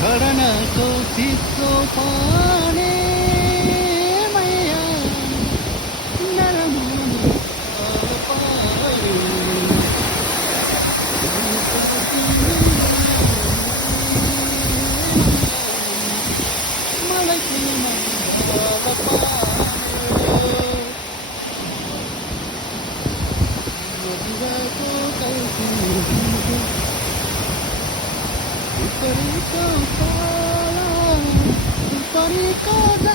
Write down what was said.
झरनाको चिसो पानी मैया नरम पायो मलाई किन Periko